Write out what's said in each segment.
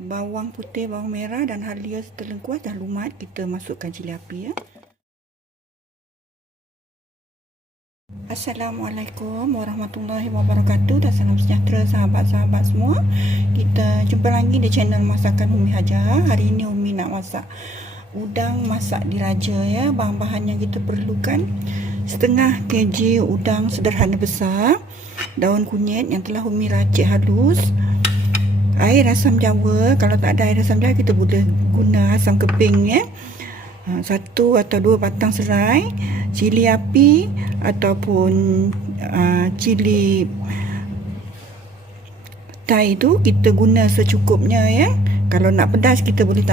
bawang putih, bawang merah dan halia serta lengkuas dah lumat. Kita masukkan cili api ya. Assalamualaikum warahmatullahi wabarakatuh dan salam sejahtera sahabat-sahabat semua. Kita jumpa lagi di channel Masakan Umi Haja. Hari ini Umi nak masak udang masak diraja ya. Bahan-bahan yang kita perlukan: setengah kg udang sederhana besar, daun kunyit yang telah Umi racik halus, air asam jawa. Kalau tak ada air asam jawa, kita boleh guna asam keping ya. 1 atau 2 batang serai, cili api ataupun cili Thai itu kita guna secukupnya ya. Kalau nak pedas kita boleh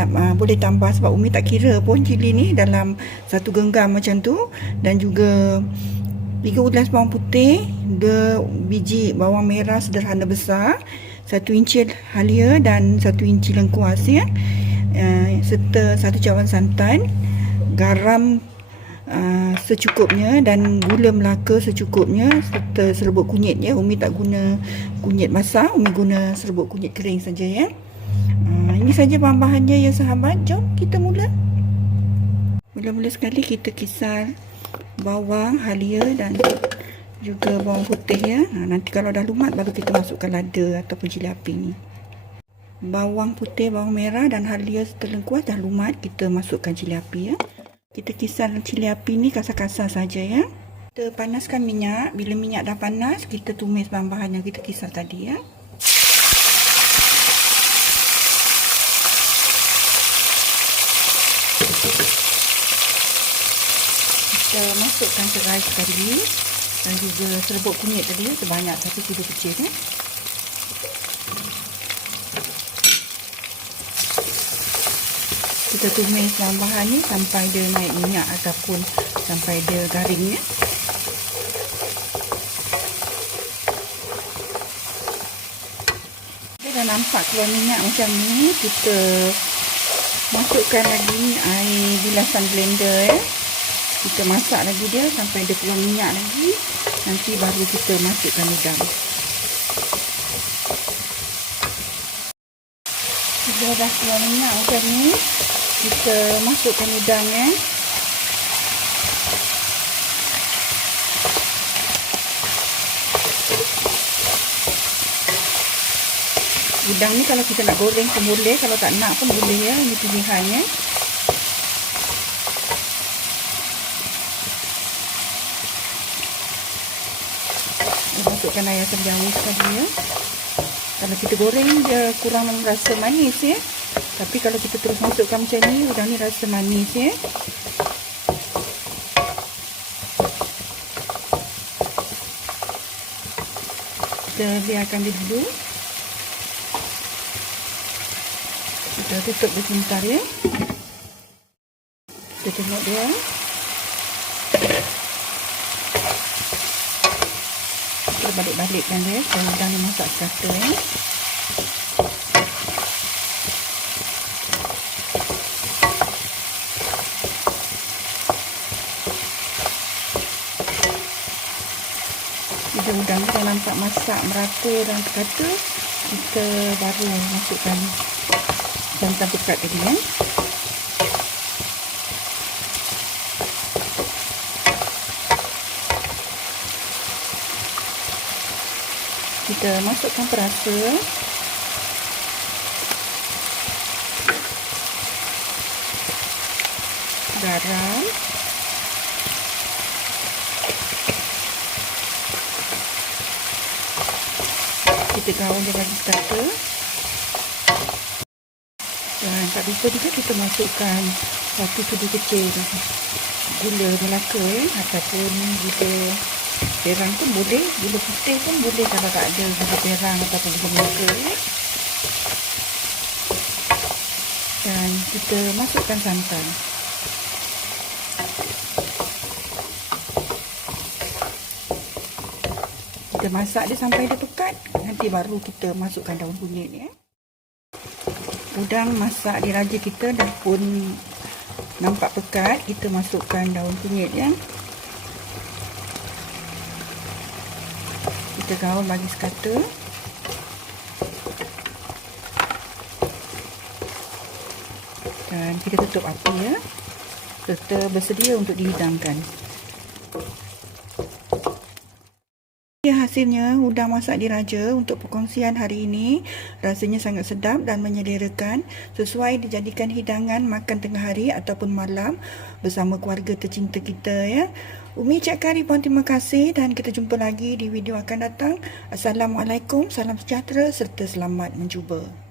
tambah, sebab Umi tak kira pun cili ni dalam 1 genggam macam tu. Dan juga 3 ulas bawang putih, 2 biji bawang merah sederhana besar, 1 inci halia dan 1 inci lengkuas ya. Serta 1 cawan santan, garam secukupnya dan gula Melaka secukupnya, serta serbuk kunyit ya. Umi tak guna kunyit basah, Umi guna serbuk kunyit kering saja ya. Ini saja bahan-bahannya ya sahabat. Jom kita mula. Mula-mula sekali kita kisar bawang, halia dan juga bawang putih ya. Nanti kalau dah lumat baru kita masukkan lada ataupun cili api ni. Bawang putih, bawang merah dan halia serta lengkuas dah lumat. Kita masukkan cili api ya. Kita kisar cili api ni kasar-kasar saja ya. Kita panaskan minyak. Bila minyak dah panas, kita tumis bahan-bahan yang kita kisar tadi ya. Kita masukkan serai sekali dan juga serbuk kunyit tadi sebanyak 1 kilo kecil ya. Kita tumis bahan-bahan ni sampai dia naik minyak ataupun sampai dia garing ya. Dia dah nampak keluar minyak macam ni, kita masukkan lagi air bilasan blender ya. Kita masak lagi dia sampai dia keluar minyak lagi. Nanti baru kita masukkan udang. Bila dah keluar minyak macam ni, kita masukkan udang ya. Udang ni kalau kita nak goreng pun boleh, kalau tak nak pun boleh ya. Ini pilihan ya. Masukkan air asam jawa sekali ya. Kalau kita goreng dia kurang rasa manis ya. Tapi kalau kita terus masukkan macam ni, udang ni rasa manis ya. Kita biarkan dia dulu. Kita tutup dia sebentar ya. Kita tengok dia. Kita balik-balikkan dia supaya udang ni masak serata ya. Bila udang dah nampak masak merata dan terkata, kita baru masukkan santan pekat tadi ya. Kita masukkan perasa, garam, kita gaul dia bagi serata. Dan tak lupa juga kita masukkan 1 sudu kecil gula Melaka ya, ataupun gula perang pun boleh, gula putih pun boleh kalau tak ada gula perang ataupun gula Melaka ya. Dan kita masukkan santan. Kita masak dia sampai dia pekat, nanti baru kita masukkan daun kunyit ya. Udang masak diraja kita dah pun nampak pekat, kita masukkan daun kunyit ya. Kita gaul bagi sekata. Dan kita tutup api ya. Serta bersedia untuk dihidangkan. Hasilnya udang masak diraja untuk perkongsian hari ini. Rasanya sangat sedap dan menyelerakan, sesuai dijadikan hidangan makan tengah hari ataupun malam bersama keluarga tercinta kita ya. Umi ucapkan ribuan terima kasih dan kita jumpa lagi di video akan datang. Assalamualaikum, salam sejahtera serta selamat mencuba.